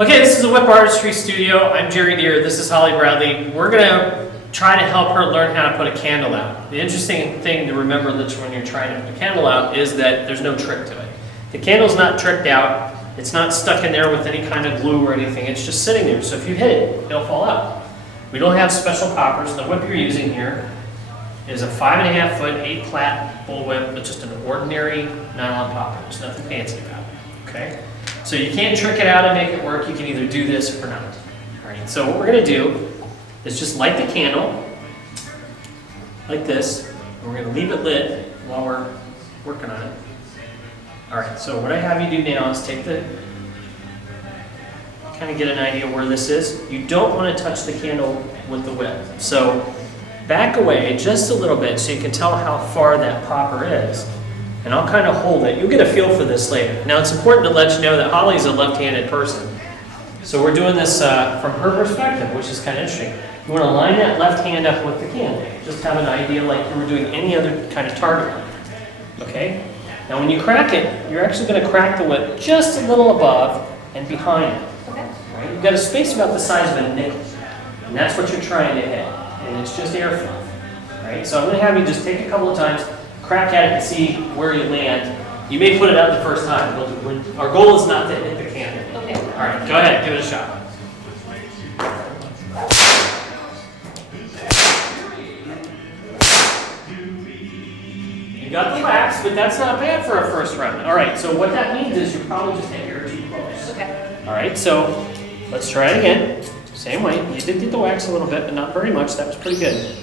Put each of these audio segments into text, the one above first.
Okay, this is the Whip Artistry Studio. I'm Gery Deer. This is Holly Bradley. We're going to try to help her learn how to put a candle out. The interesting thing to remember that when you're trying to put a candle out is that there's no trick to it. The candle's not tricked out. It's not stuck in there with any kind of glue or anything. It's just sitting there. So if you hit it, it'll fall out. We don't have special poppers. The whip you're using here is a 5.5 foot 8 plat bullwhip with just an ordinary nylon popper. There's nothing fancy about it. Okay? So you can't trick it out and make it work. You can either do this or not. All right, so what we're going to do is just light the candle like this. And we're going to leave it lit while we're working on it. All right, so what I have you do now is take the, kind of get an idea where this is. You don't want to touch the candle with the whip. So back away just a little bit so you can tell how far that popper is. And I'll kind of hold it. You'll get a feel for this later. Now it's important to let you know that Holly's a left-handed person. So we're doing this from her perspective, which is kind of interesting. You want to line that left hand up with the candle. Just have an idea like you were doing any other kind of target. Okay? Now when you crack it, you're actually going to crack the whip just a little above and behind it. Okay. Right? You've got a space about the size of a nickel. And that's what you're trying to hit. And it's just airflow. Right? So I'm going to have you just take a couple of times, crack at it and see where you land. You may put it out the first time. Our goal is not to hit the candle. Okay. All right, go ahead, give it a shot. You got the wax, but that's not bad for a first run. All right, so what that means is you're probably just a hair too close. Okay. All right, so let's try it again. Same way. You did get the wax a little bit, but not very much. That was pretty good.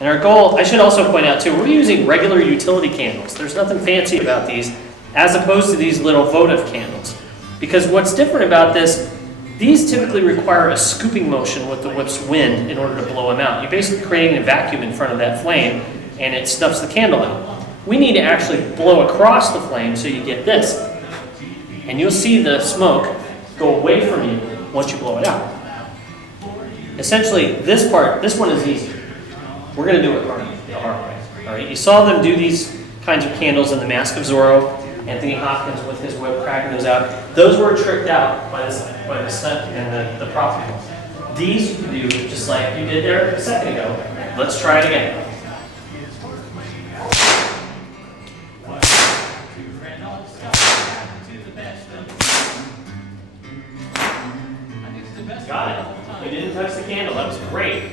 And our goal, I should also point out too, we're using regular utility candles. There's nothing fancy about these as opposed to these little votive candles. Because what's different about this, these typically require a scooping motion with the whip's wind in order to blow them out. You're basically creating a vacuum in front of that flame and it snuffs the candle out. We need to actually blow across the flame so you get this. And you'll see the smoke go away from you once you blow it out. Essentially, this one is easy. We're going to do it the hard way. All right. You saw them do these kinds of candles in the Mask of Zorro. Anthony Hoffman with his whip cracking those out. Those were tricked out by the stunt and the prop people. These you can do just like you did there a second ago. Let's try it again. Got it. You didn't touch the candle. That was great.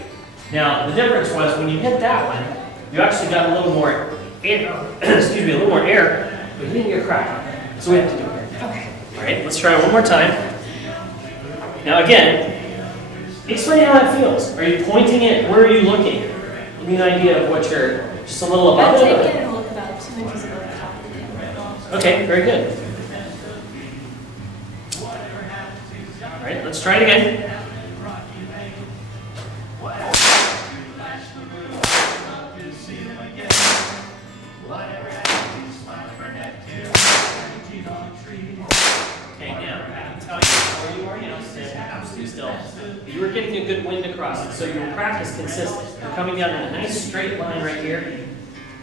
Now, the difference was when you hit that one, you actually got a little more air, excuse me, a little more air, but you didn't get a crack. So we have to do it here. Okay. All right, let's try it one more time. Now again, explain how that feels. Are you pointing it? Where are you looking? Give me an idea of what you're, just a little above it? I'm taking a look about 2 inches above the top of the candle. Okay, very good. All right, let's try it again. Okay, now, I can tell you where you are, absolutely still. You were getting a good wind across it, so your practice consistent. You're coming down in a nice straight line right here,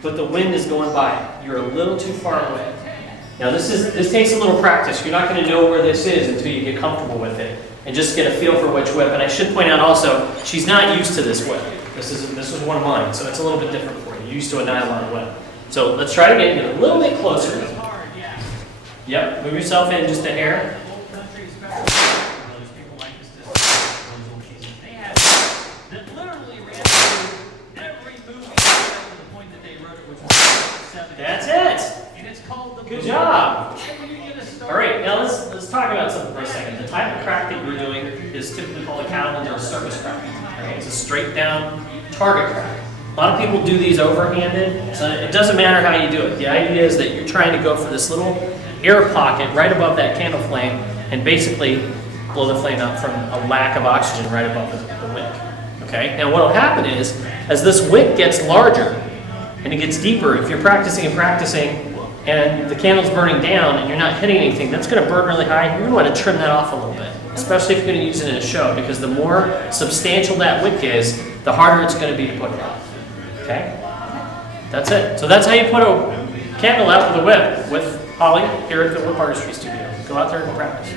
but the wind is going by. You're a little too far away. Now this takes a little practice. You're not going to know where this is until you get comfortable with it and just get a feel for which whip. And I should point out also, she's not used to this whip. This was one of mine, so it's a little bit different for you. You're used to a nylon whip. So let's try it again. Get a little bit closer. Yep, move yourself in just a hair. That's it. Good job. All right, now let's talk about something for a second. The type of crack that you're doing is typically called a Cattleman or a surface crack. Right? It's a straight down target crack. A lot of people do these overhanded, so it doesn't matter how you do it. The idea is that you're trying to go for this little air pocket right above that candle flame and basically blow the flame out from a lack of oxygen right above the wick. Okay? Now what will happen is, as this wick gets larger and it gets deeper, if you're practicing and the candle's burning down and you're not hitting anything, that's going to burn really high. You're going to want to trim that off a little bit, especially if you're going to use it in a show, because the more substantial that wick is, the harder it's going to be to put it out. Okay? That's it. So that's how you put a candle out with a whip with Holly here at the Whip Artistry Studio. Go out there and practice.